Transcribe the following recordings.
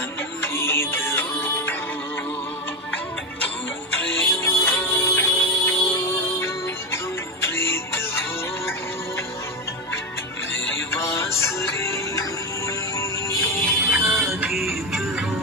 मनमीत हो, तुम प्रेम हो, तुम प्रीत हो, मेरी बांसुरी का गीत हो।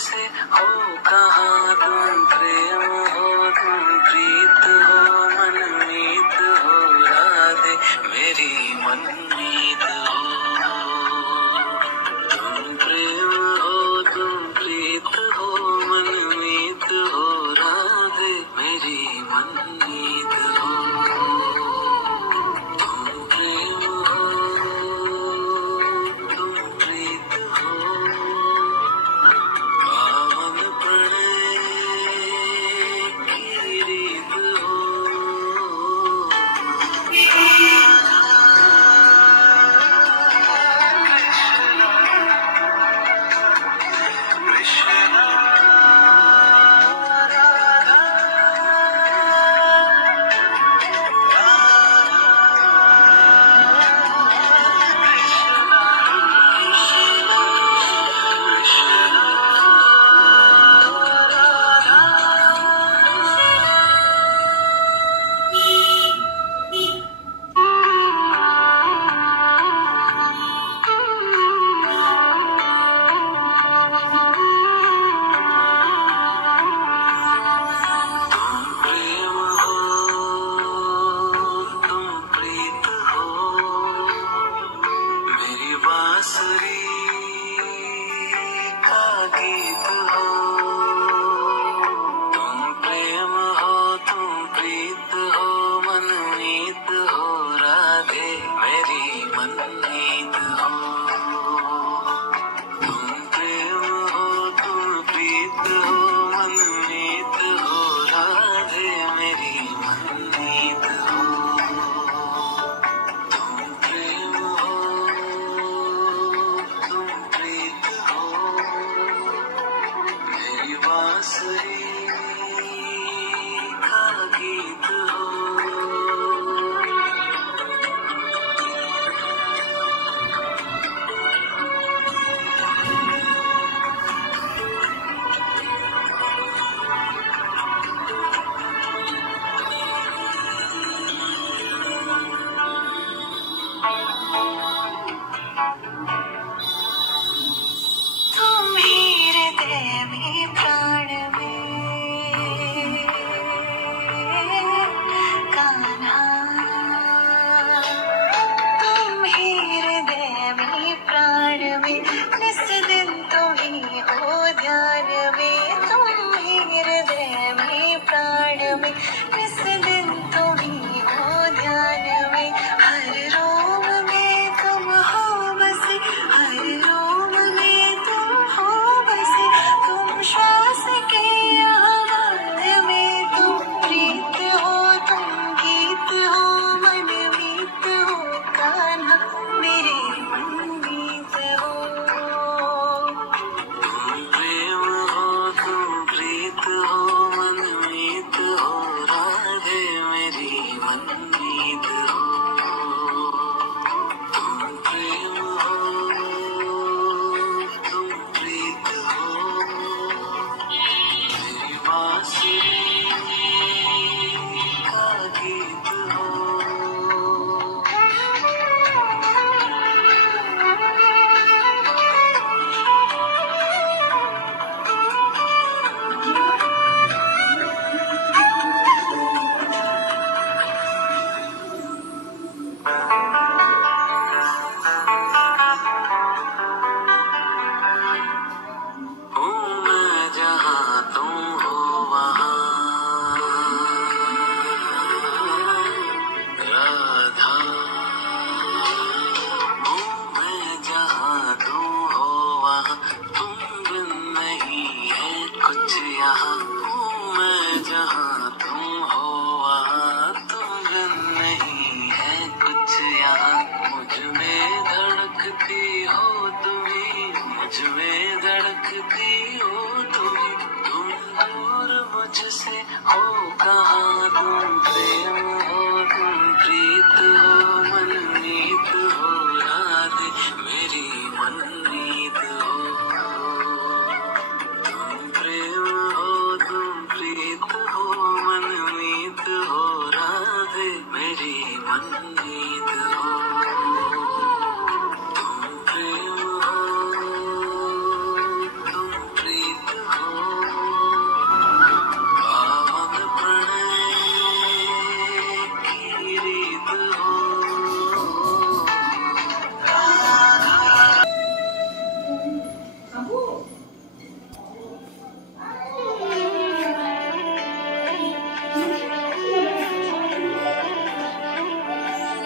मुझसे हो कहाँ तुम प्रेम हो तुम प्रीत हो मनमीत हो राधे मेरी मनमीत हो तुम प्रेम हो तुम प्रीत हो मनमीत हो राधे मेरी मनमीत हो तुम प्रेम हो तुम प्रीत हो पावन प्रणय की रीत हो कृष्ण राधा तुम प्रेम हो तुम प्रीत हो मेरी बांसुरी का गीत हो तुम प्रेम हो तुम प्रीत हो मनमीत हो राधे मेरी मनमीत हो तुम प्रेम हो तुम प्रीत हो मनमीत हो राधे मेरी मनमीत हो तुम प्रेम हो तुम प्रीत हो मेरी बांसुरी का गीत हो तुम ही हृदय में प्राण में कान्हा तुम ही हृदय में प्राण में निस दिन तुम ही हो ध्यान में तुम ही हृदय में प्राण में निस दिन तुम ही हो ध्यान में हर रोम में तुम हो बसे हर रोम में तुम हो बसे तुम श्वास के आवाज में तुम प्रीत हो तुम गीत हो मनमीत हो कान्हा मेरे मनमीत हो तुम प्रेम हो तुम प्रीत हो मनमीत हो राधे मेरी मनमीत हो तुम प्रेम हो तुम प्रीत हो मेरी बांसुरी का गीत हो हूँ मैं जहाँ तुम हो वहाँ राधा हूँ मैं जहाँ तुम हो वहाँ तुम बिन नहीं है कुछ यहाँ हूँ मैं जहाँ तुम हो वहाँ तुम बिन नहीं है कुछ यहाँ मुझ में धड़कती हो तुम्ही मुझ में धड़कती हो तुम्ही तुम दूर मुझसे हो कहाँ तुम प्रेम